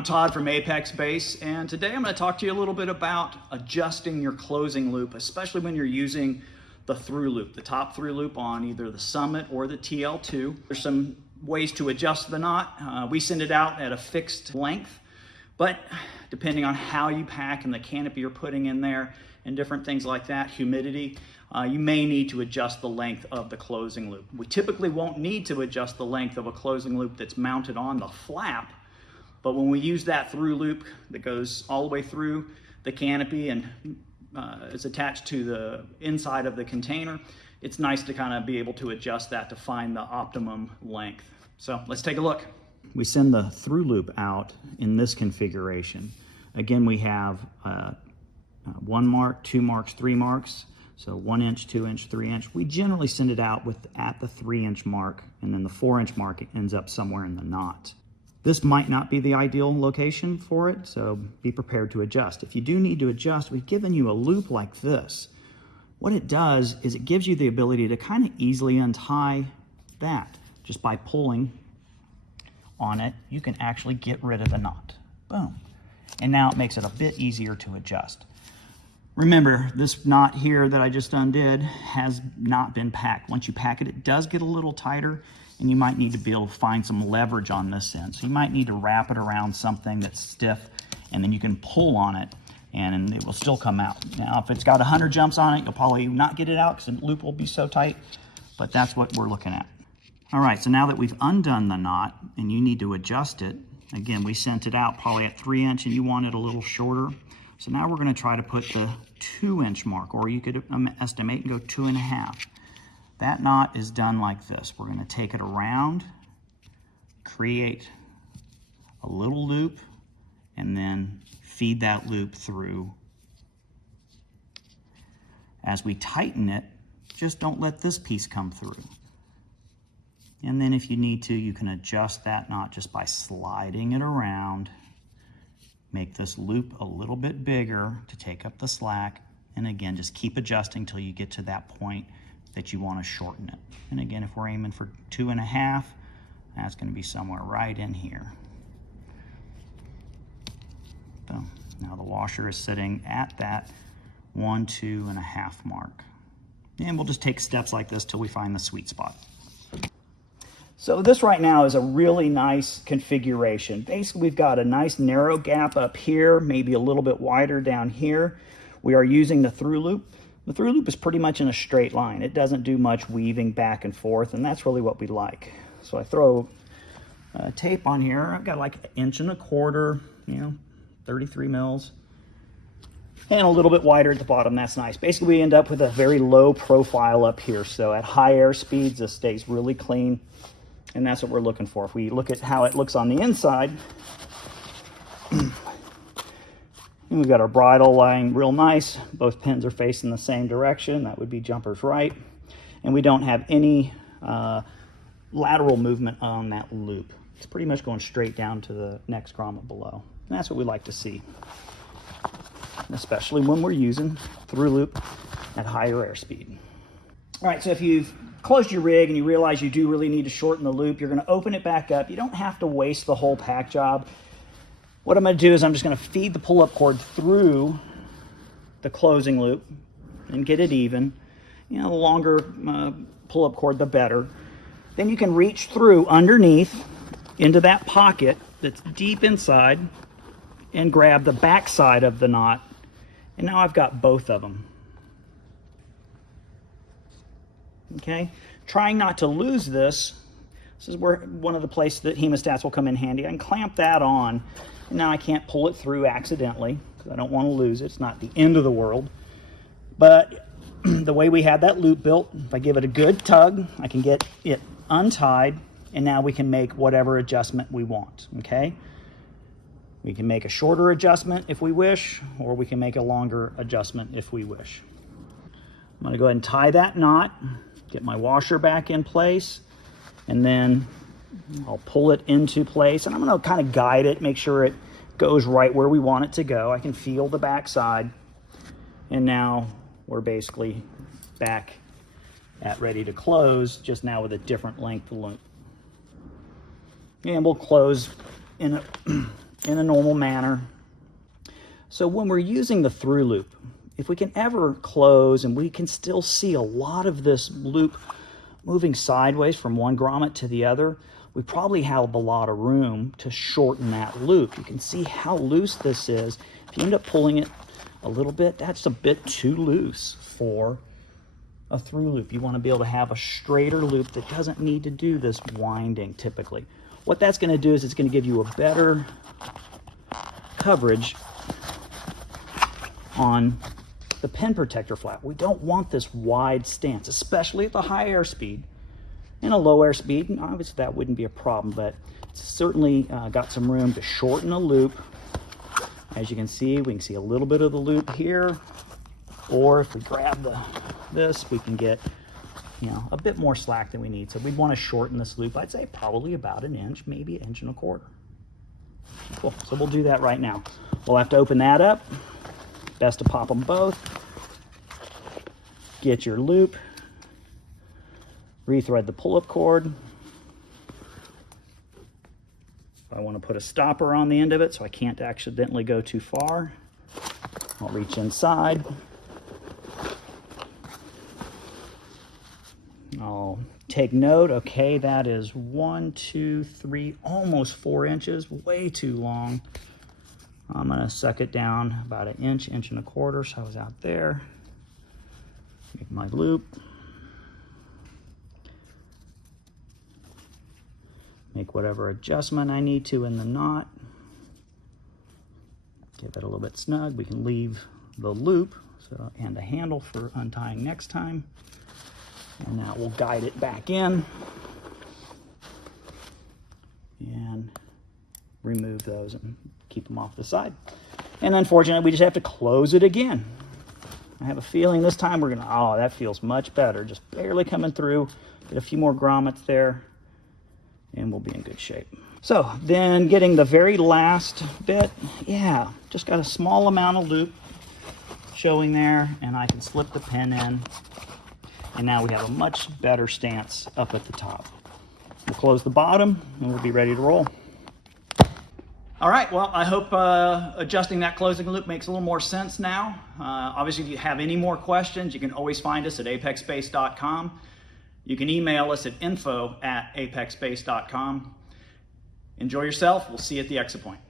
I'm Todd from Apex Base, and today I'm going to talk to you a little bit about adjusting your closing loop, especially when you're using the through loop, the top through loop on either the Summit or the TL2. There's some ways to adjust the knot. We send it out at a fixed length, but depending on how you pack and the canopy you're putting in there and different things like that, humidity, you may need to adjust the length of the closing loop. We typically won't need to adjust the length of a closing loop that's mounted on the flap, but when we use that through loop that goes all the way through the canopy and is attached to the inside of the container, it's nice to kind of be able to adjust that to find the optimum length. So let's take a look. We send the through loop out in this configuration. Again, we have 1 mark, 2 marks, 3 marks. So 1 inch, 2 inch, 3 inch. We generally send it out at the 3 inch mark, and then the 4 inch mark ends up somewhere in the knot. This might not be the ideal location for it, so be prepared to adjust. If you do need to adjust, we've given you a loop like this. What it does is it gives you the ability to kind of easily untie that. Just by pulling on it, you can actually get rid of the knot. Boom. And now it makes it a bit easier to adjust. Remember, this knot here that I just undid has not been packed. Once you pack it, it does get a little tighter, and you might need to be able to find some leverage on this end. So you might need to wrap it around something that's stiff, and then you can pull on it, and it will still come out. Now, if it's got 100 jumps on it, you'll probably not get it out because the loop will be so tight, but that's what we're looking at. All right, so now that we've undone the knot, and you need to adjust it, again, we sent it out probably at 3 inch, and you want it a little shorter. So now we're going to try to put the 2 inch mark, or you could estimate and go 2.5. That knot is done like this. We're going to take it around, create a little loop, and then feed that loop through. As we tighten it, just don't let this piece come through. And then if you need to, you can adjust that knot just by sliding it around. Make this loop a little bit bigger to take up the slack. And again, just keep adjusting till you get to that point that you want to shorten it. And again, if we're aiming for 2.5, that's going to be somewhere right in here. So now the washer is sitting at that 1, 2.5 mark. And we'll just take steps like this till we find the sweet spot. So this right now is a really nice configuration. Basically, we've got a nice narrow gap up here, maybe a little bit wider down here. We are using the through loop. The through loop is pretty much in a straight line. It doesn't do much weaving back and forth, and that's really what we like. So I throw tape on here. I've got like 1.25 inches, 33 mils. And a little bit wider at the bottom, that's nice. Basically, we end up with a very low profile up here. So at high air speeds, this stays really clean. And that's what we're looking for. If we look at how it looks on the inside, we've got our bridle lying real nice. Both pins are facing the same direction. That would be jumper's right. And we don't have any lateral movement on that loop. It's pretty much going straight down to the next grommet below. And that's what we like to see, especially when we're using through loop at higher airspeed. All right, so if you've closed your rig and you realize you do really need to shorten the loop, you're going to open it back up. You don't have to waste the whole pack job. What I'm going to do is I'm just going to feed the pull-up cord through the closing loop and get it even. The longer pull-up cord, the better. Then you can reach through underneath into that pocket that's deep inside and grab the back side of the knot. And now I've got both of them. Okay, trying not to lose this. This is where one of the places that hemostats will come in handy. I can clamp that on. And now I can't pull it through accidentally because I don't want to lose it. It's not the end of the world. But the way we had that loop built, if I give it a good tug, I can get it untied, and now we can make whatever adjustment we want, okay? We can make a shorter adjustment if we wish, or we can make a longer adjustment if we wish. I'm going to go ahead and tie that knot, get my washer back in place, and then I'll pull it into place, and I'm going to kind of guide it, make sure it goes right where we want it to go. I can feel the back side, and now we're basically back at ready to close, just now with a different length of loop. And we'll close in in a normal manner. So when we're using the through loop, if we can ever close and we can still see a lot of this loop moving sideways from one grommet to the other, we probably have a lot of room to shorten that loop. You can see how loose this is. If you end up pulling it a little bit, that's a bit too loose for a through loop. You want to be able to have a straighter loop that doesn't need to do this winding typically. What that's going to do is it's going to give you a better coverage on the pin protector flap. We don't want this wide stance, especially at the high airspeed. In a low airspeed, obviously that wouldn't be a problem, but it's certainly got some room to shorten a loop. As you can see, we can see a little bit of the loop here, or if we grab this, we can get a bit more slack than we need. So we'd want to shorten this loop. I'd say probably about an inch, maybe an inch and a quarter. Cool. So we'll do that right now. We'll have to open that up. Best to pop them both. Get your loop. Rethread the pull-up cord. I want to put a stopper on the end of it so I can't accidentally go too far. I'll reach inside. I'll take note. Okay, that is 1, 2, 3, almost 4 inches, way too long. I'm going to suck it down about an inch, inch and a quarter, so I was out there. Make my loop. Make whatever adjustment I need to in the knot. Get that a little bit snug. We can leave the loop and a handle for untying next time. And now we'll guide it back in and remove those and keep them off the side. And unfortunately, we just have to close it again. I have a feeling this time we're gonna, oh, that feels much better. Just barely coming through. Get a few more grommets there and we'll be in good shape. So then getting the very last bit, yeah, just got a small amount of loop showing there and I can slip the pin in. And now we have a much better stance up at the top. We'll close the bottom and we'll be ready to roll. All right, well, I hope adjusting that closing loop makes a little more sense now. Obviously, if you have any more questions, you can always find us at apexbase.com. You can email us at info@apexbase.com. Enjoy yourself. We'll see you at the exit point.